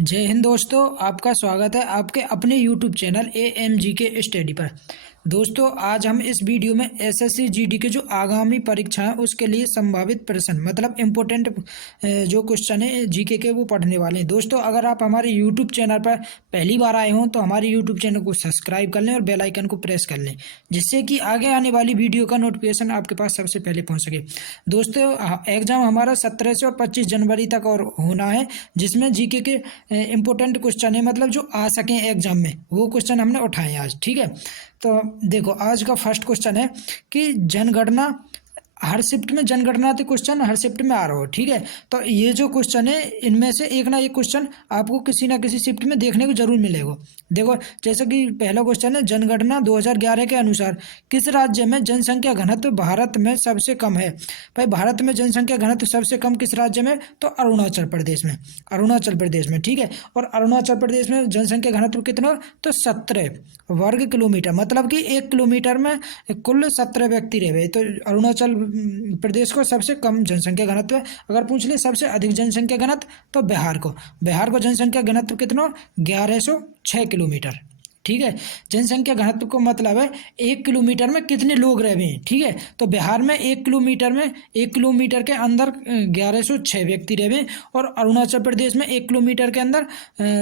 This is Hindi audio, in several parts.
जय हिंद दोस्तों, आपका स्वागत है आपके अपने YouTube चैनल AMG के स्टडी पर। दोस्तों, आज हम इस वीडियो में एसएससी जीडी के जो आगामी परीक्षा है उसके लिए संभावित प्रश्न मतलब इम्पोर्टेंट जो क्वेश्चन है जीके के वो पढ़ने वाले हैं। दोस्तों, अगर आप हमारे YouTube चैनल पर पहली बार आए हों तो हमारे YouTube चैनल को सब्सक्राइब कर लें और बेल आइकन को प्रेस कर लें, जिससे कि आगे आने वाली वीडियो का नोटिफिकेशन आपके पास सबसे पहले पहुँच सके। दोस्तों, एग्जाम हमारा 17 से और 25 जनवरी तक और होना है, जिसमें जीके के इम्पोर्टेंट क्वेश्चन है मतलब जो आ सकें एग्जाम में, वो क्वेश्चन हमने उठाए आज। ठीक है, तो देखो आज का फर्स्ट क्वेश्चन है कि जनगणना हर शिफ्ट में जनगणना तो क्वेश्चन हर शिफ्ट में आ रहा हो। ठीक है, तो ये जो क्वेश्चन है इनमें से एक ना एक क्वेश्चन आपको किसी ना किसी शिफ्ट में देखने को जरूर मिलेगा। देखो, जैसे कि पहला क्वेश्चन है, जनगणना 2011 के अनुसार किस राज्य में जनसंख्या घनत्व भारत में सबसे कम है। भाई, भारत में जनसंख्या घनत्व सबसे कम किस राज्य में, तो अरुणाचल प्रदेश में। अरुणाचल प्रदेश में, ठीक है। और अरुणाचल प्रदेश में जनसंख्या घनत्व कितना, तो 17 वर्ग किलोमीटर, मतलब कि 1 किलोमीटर में कुल 17 व्यक्ति रहे। तो अरुणाचल प्रदेश को सबसे कम जनसंख्या घनत्व है। अगर पूछ ले सबसे अधिक जनसंख्या घनत्व, तो बिहार को जनसंख्या घनत्व कितना, 1106 किलोमीटर। ठीक है, जनसंख्या घनत्व को मतलब है 1 किलोमीटर में कितने लोग रह रहे हैं। ठीक है, तो बिहार में 1 किलोमीटर के अंदर 1106 व्यक्ति रह रहे हैं, और अरुणाचल प्रदेश में 1 किलोमीटर के अंदर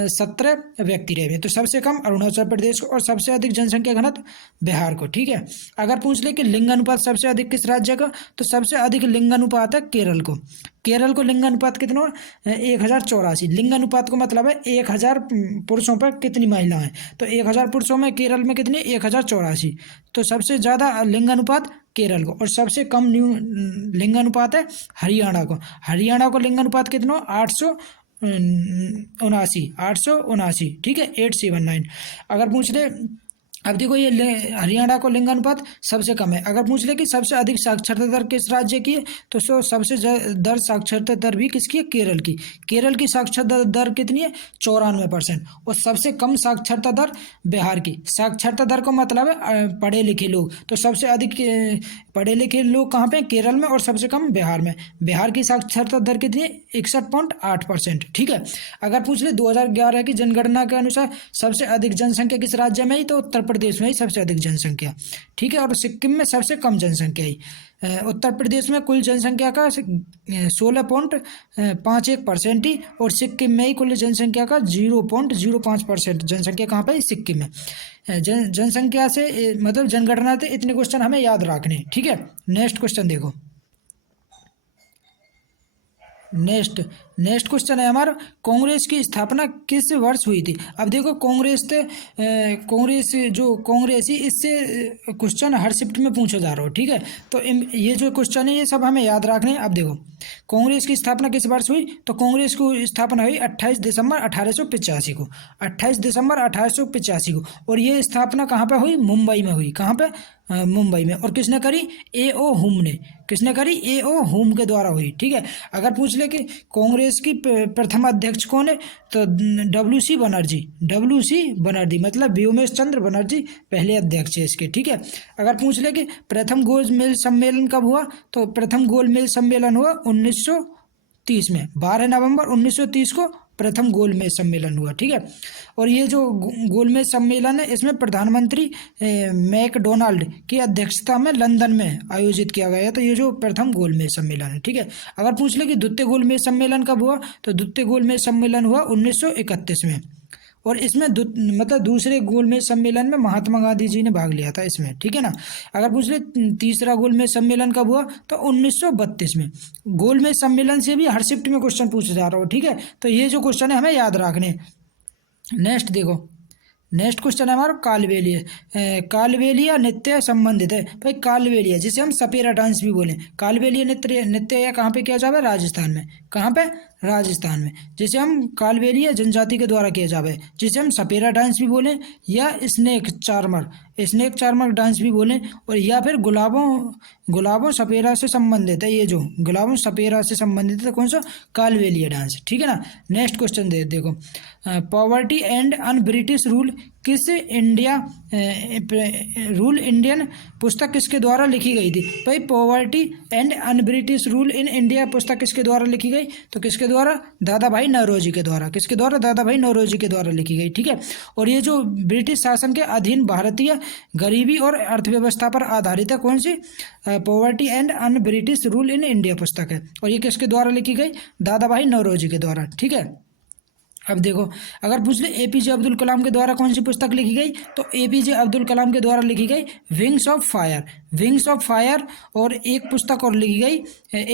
17 व्यक्ति रह रहे हैं। तो सबसे कम अरुणाचल प्रदेश को और सबसे अधिक जनसंख्या घनत्व बिहार को। ठीक है, अगर पूछ ले कि लिंगानुपात सबसे अधिक किस राज्य का, तो सबसे अधिक लिंगानुपात है केरल को। केरल को लिंगानुपात कितना, 1084। लिंगानुपात को मतलब है 1000 पुरुषों पर कितनी महिलाएं हैं। तो 1000 पुरुषों में केरल में कितनी, 1084। तो सबसे ज़्यादा लिंगानुपात केरल को, और सबसे कम लिंगानुपात है हरियाणा को। हरियाणा को लिंगानुपात कितना, 879। ठीक है, 879। अगर पूछ ले, अब देखो ये हरियाणा को लिंगानुपात सबसे कम है। अगर पूछ ले कि सबसे अधिक साक्षरता दर किस राज्य की है, तो सबसे दर साक्षरता दर भी किसकी है, केरल की। केरल की साक्षरता दर कितनी है, 94%। और सबसे कम साक्षरता दर बिहार की। साक्षरता दर को मतलब है पढ़े लिखे लोग। तो सबसे अधिक पढ़े लिखे लोग कहाँ पे, केरल में, और सबसे कम बिहार में। बिहार की साक्षरता दर कितनी है, 61.8%। ठीक है, अगर पूछ ले 2011 की जनगणना के अनुसार सबसे अधिक जनसंख्या किस राज्य में ही, तो उत्तर प्रदेश में ही सबसे अधिक जनसंख्या। ठीक है, और सिक्किम में सबसे कम जनसंख्या ही। उत्तर प्रदेश में कुल जनसंख्या का 16.51% ही, और सिक्किम में ही कुल जनसंख्या का 0.05% जनसंख्या कहाँ पे, सिक्किम में। जनसंख्या से मतलब जनगणना से इतने क्वेश्चन हमें याद रखने। ठीक है, नेक्स्ट क्वेश्चन देखो। नेक्स्ट क्वेश्चन है हमारा, कांग्रेस की स्थापना किस वर्ष हुई थी। अब देखो, कांग्रेस इससे क्वेश्चन हर शिफ्ट में पूछा जा रहा हो। ठीक है, तो ये जो क्वेश्चन है ये सब हमें याद रखने हैं। अब देखो, कांग्रेस की स्थापना किस वर्ष हुई, तो कांग्रेस की स्थापना हुई 28 दिसंबर 1885 को। 28 दिसंबर 1885 को। और ये स्थापना कहाँ पे हुई, मुंबई में हुई। कहाँ पे, मुंबई में। और किसने करी, A.O. हुम ने। किसने करी, A.O. हुम के द्वारा हुई। ठीक है, अगर पूछ ले कि कांग्रेस की प्रथम अध्यक्ष कौन है, तो WC बनर्जी मतलब व्योमेश चंद्र बनर्जी पहले अध्यक्ष है इसके। ठीक है, अगर पूछ ले कि प्रथम गोलमेज सम्मेलन कब हुआ, तो प्रथम गोलमेज सम्मेलन हुआ 1930 में। 12 नवंबर 1930 को प्रथम गोलमेज सम्मेलन हुआ। ठीक है, और ये जो गोलमेज सम्मेलन है इसमें प्रधानमंत्री मैकडोनाल्ड की अध्यक्षता में लंदन में आयोजित किया गया। तो ये जो प्रथम गोलमेज सम्मेलन है। ठीक है, अगर पूछ ले कि द्वितीय गोलमेज सम्मेलन कब हुआ, तो द्वितीय गोलमेज सम्मेलन हुआ 1931 में। और इसमें मतलब दूसरे गोलमेज सम्मेलन में महात्मा गांधी जी ने भाग लिया था इसमें। ठीक है ना, अगर पूछ ले तीसरा गोलमेज सम्मेलन कब हुआ, तो 1932 में। गोलमेज सम्मेलन से भी हर शिफ्ट में क्वेश्चन पूछा जा रहा हो। ठीक है, तो ये जो क्वेश्चन है हमें याद रखने। नेक्स्ट देखो, नेक्स्ट क्वेश्चन है हमारा कालबेलिया नृत्य संबंधित है। भाई, कालबेलिया जिसे हम सपेरा डांस भी बोलें, कालबेलिया नृत्य या कहाँ पे किया जावे, राजस्थान में। कहाँ पे, राजस्थान में। जिसे हम कालबेलिया जनजाति के द्वारा किया जावे, जिसे हम सपेरा डांस भी बोलें, या स्नेक चार्मर डांस भी बोलें, और या फिर गुलाबों सपेरा से संबंधित है। ये जो गुलाबों सपेरा से संबंधित है कौन सा, कालबेलिया डांस। ठीक है ना, नेक्स्ट क्वेश्चन देखो, poverty and un British rule किस इंडिया रूल इंडियन पुस्तक किसके द्वारा लिखी गई थी? भाई poverty and un-British rule in India पुस्तक किसके द्वारा लिखी गई? तो किसके द्वारा? दादा भाई नौरोजी के द्वारा। किसके द्वारा? दादा भाई नौरोजी के द्वारा लिखी गई। ठीक है। और ये जो ब्रिटिश शासन के अधीन भारतीय गरीबी और अर्थव्यवस्था पर आधारित है, कौन सी? Poverty and un British rule in India पुस्तक है। और ये किसके द्वारा लिखी गई? दादा भाई नौरोजी के द्वारा। ठीक है। अब देखो, अगर पूछ ले एपीजे अब्दुल कलाम के द्वारा कौन सी पुस्तक लिखी गई, तो एपीजे अब्दुल कलाम के द्वारा लिखी गई wings of fire. Wings of fire. और एक पुस्तक और लिखी गई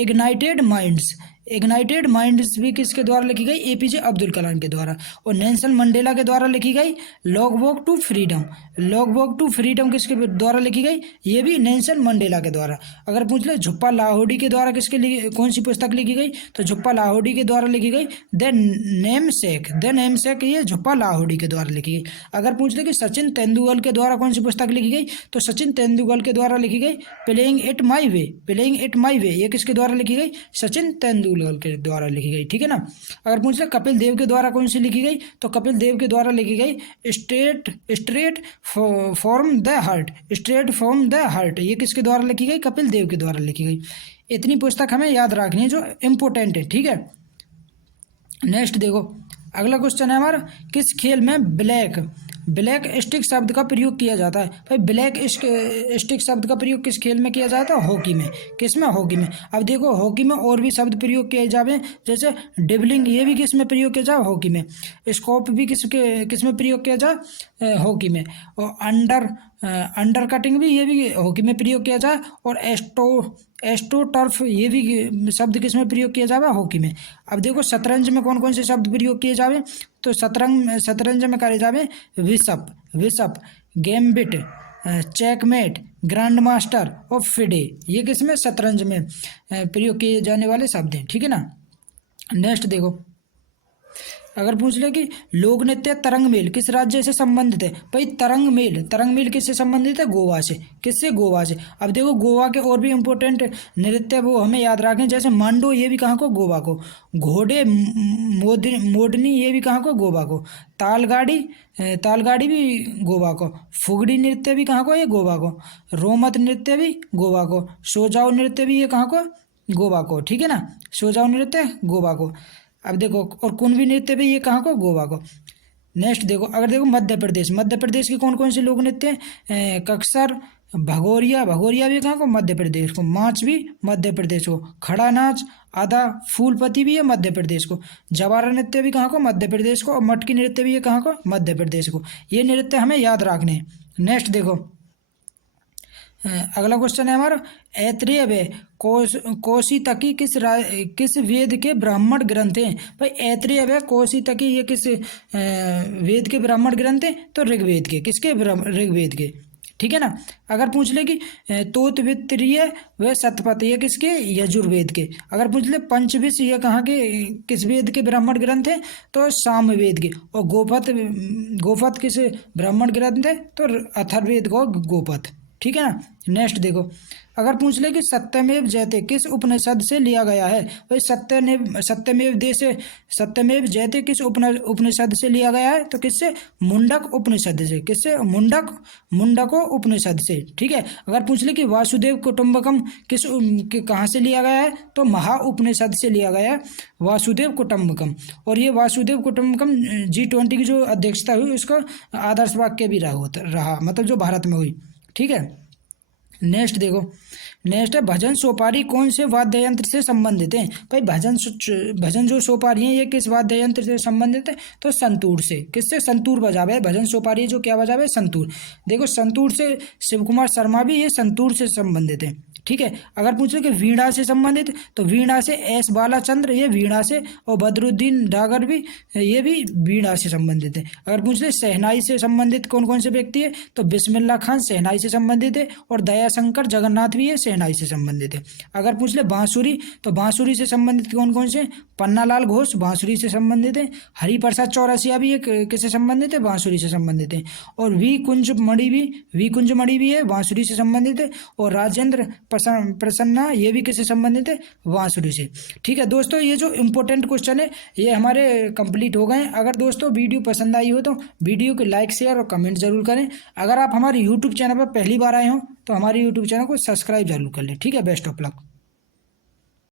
इग्नाइटेड माइंड्स। इग्नाइटेड माइंड्स भी किसके द्वारा लिखी गई? एपीजे अब्दुल कलाम के द्वारा। और नेल्सन मंडेला के द्वारा लिखी गई long walk to freedom. Long walk to freedom किसके द्वारा लिखी गई? ये भी नेल्सन मंडेला के द्वारा। अगर पूछ ले झुप्पा लाहौरी के द्वारा कौन सी पुस्तक लिखी गई, तो झुप्पा लाहौरी के द्वारा लिखी गई the name sec. The name सेक ये झुप्पा लाहौरी के द्वारा लिखी गई। अगर पूछ ले कि सचिन तेंदुलकर के द्वारा कौन सी पुस्तक लिखी गई, तो सचिन तेंदुलकर के द्वारा लिखी गई playing it my way. Playing it my way ये किसके द्वारा लिखी गई? सचिन तेंदुलकर के द्वारा लिखी गई। ठीक है ना। अगर पूछ ले कपिल देव के द्वारा कौन सी लिखी गई, तो कपिल देव के द्वारा लिखी गई straight from the heart. Straight from the heart ये किसके द्वारा लिखी गई? कपिल देव के द्वारा लिखी गई। इतनी पुस्तक हमें याद रखनी है जो इम्पोर्टेंट है। ठीक है। नेक्स्ट देखो, अगला क्वेश्चन है हमारा, किस खेल में ब्लैक स्टिक शब्द का प्रयोग किया जाता है? भाई ब्लैक स्टिक शब्द का प्रयोग किस खेल में किया जाता है? हॉकी में। किस में? हॉकी में। अब देखो, हॉकी में और भी शब्द प्रयोग किए जावे, जैसे डिबलिंग ये भी किस में प्रयोग किया जाए? हॉकी में। स्कोप भी किस में प्रयोग किया जाए? हॉकी में। और अंडर कटिंग भी ये भी हॉकी में प्रयोग किया जाए। और एस्टो टर्फ ये भी शब्द किस में प्रयोग किया जाए? हॉकी में। अब देखो, शतरंज में कौन कौन से शब्द प्रयोग किए जावे, तो शतरंज में करे जावे bishop, gambit, checkmate, grand master और फिडे। ये किस में? शतरंज में प्रयोग किए जाने वाले शब्द हैं। ठीक है ना। नेक्स्ट देखो, अगर पूछ ले कि लोक नृत्य तरंगमेल किस राज्य से संबंधित है? भाई तरंगमेल किससे संबंधित है? गोवा से। किससे? गोवा से। अब देखो, गोवा के और भी इम्पोर्टेंट नृत्य वो हमें याद रखें, जैसे मांडो ये भी कहाँ को? गोवा को। घोड़े मोडनी ये भी कहाँ को? गोवा को। तालगाड़ी भी गोवा को। फुगड़ी नृत्य भी कहाँ को? ये गोवा को। रोमत नृत्य भी गोवा को। सोजाओ नृत्य भी ये कहाँ को? गोवा को। ठीक है ना। सोजाओ नृत्य गोवा को। अब देखो, और कुणबी नृत्य भी ये कहाँ को? गोवा को। नेक्स्ट देखो, अगर देखो मध्य प्रदेश के कौन कौन से लोक नृत्य हैं? कक्सर, भगोरिया भी कहाँ को? मध्य प्रदेश को। माच भी मध्य प्रदेश को। खड़ा नाच, आधा फूलपति भी है मध्य प्रदेश को। जवारा नृत्य भी कहाँ को? मध्य प्रदेश को। और मटकी नृत्य भी ये कहाँ को? मध्य प्रदेश को। ये नृत्य हमें याद रखने हैं। नेक्स्ट देखो, अगला क्वेश्चन है हमारा, ऐत्रेय व कौशितकी किस वेद के ब्राह्मण ग्रंथ हैं? भाई ऐत्रेय व कौशितकी ये किस वेद के ब्राह्मण ग्रंथ हैं? तो ऋग्वेद के। किसके? ऋग्वेद के। ठीक है ना। अगर पूछ ले कि तोतवित्रीय व शतपथ ये किसके? यजुर्वेद के। अगर पूछ ले पंचविश ये कहाँ के, किस वेद के ब्राह्मण ग्रंथ हैं? तो सामवेद के। और गोपथ किस ब्राह्मण ग्रंथ है? तो अथर्ववेद को गोपथ। ठीक है ना। नेक्स्ट देखो, अगर पूछ ले कि सत्यमेव जयते किस उपनिषद से लिया गया है? भाई सत्यमेव जयते किस उपनिषद से लिया गया है? तो किससे? मुंडक उपनिषद से। किससे? मुंडको उपनिषद से। ठीक है। अगर पूछ ले कि वासुदेव कुटुंबकम कहाँ से लिया गया है? तो महा उपनिषद से लिया गया है वासुदेव कुटुंबकम। और ये वासुदेव कुटुंबकम G20 की जो अध्यक्षता हुई उसका आदर्श वाक्य भी रहा, मतलब जो भारत में हुई। ठीक है। नेक्स्ट देखो, नेक्स्ट है भजन सोपारी कौन से वाद्य यंत्र से संबंधित है? भाई भजन जो सोपारी है ये किस वाद्य यंत्र से संबंधित है? तो संतूर से। किससे? संतूर बजावे। भजन सोपारी जो क्या बजावे? संतूर। देखो, संतूर से शिव कुमार शर्मा भी ये संतूर से संबंधित है। ठीक है। अगर पूछो कि वीणा से संबंधित, तो वीणा से एस बालाचंद्र ये वीणा से, और बदरुद्दीन डागर भी ये भी वीणा से संबंधित है। अगर पूछ ले शहनाई से संबंधित कौन कौन से व्यक्ति है? तो बिस्मिल्लाह खान शहनाई से संबंधित है। और दयाशंकर जगन्नाथ भी ये शहनाई से संबंधित है। अगर पूछ ले बांसुरी, तो बांसुरी से संबंधित कौन कौन से? पन्नालाल घोष बांसुरी से संबंधित है। हरिप्रसाद चौरसिया भी ये किससे संबंधित है? बांसुरी से संबंधित है। और वी कुंज मणि भी है बांसुरी से संबंधित है। और राजेंद्र प्रसन्ना ये भी किससे संबंधित है, बांसुरी से। ठीक है दोस्तों, ये जो इम्पोर्टेंट क्वेश्चन है ये हमारे कंप्लीट हो गए हैं। अगर दोस्तों वीडियो पसंद आई हो तो वीडियो को लाइक शेयर और कमेंट जरूर करें। अगर आप हमारे यूट्यूब चैनल पर पहली बार आए हो तो हमारे यूट्यूब चैनल को सब्सक्राइब जरूर कर लें। ठीक है, बेस्ट ऑफ लक।